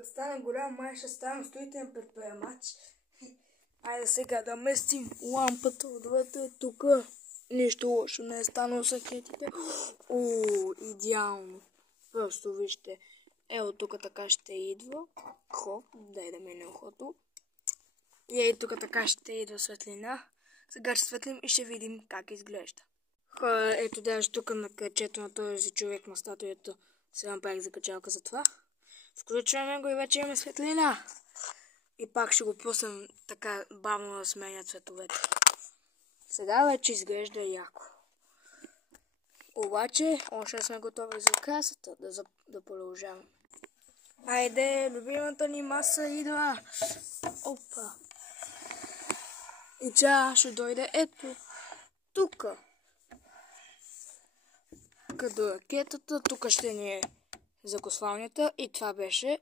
Като стана голям, май ще стана строителен предприемач. Айде сега да местим лампата отвътре тук. Нищо лошо не е станало с ракетите. О, идеално. Просто вижте. Ето тук така ще идва. Хоп, дай да мине ухото. И ето тук така ще идва светлина. Сега ще светлим и ще видим как изглежда. Ето даже тук на кръчето на този човек на статуята се направих закачалка за това. Включваме го и вече имаме светлина. И пак ще го пуснем така бавно да сменя цветовете. Сега вече изглежда яко. Обаче, още сме готови за красата, да продължаваме. Айде, любимата ни маса идва. Опа. И тя ще дойде ето тук. Като ракетата, тук ще ни е закослалнята и това беше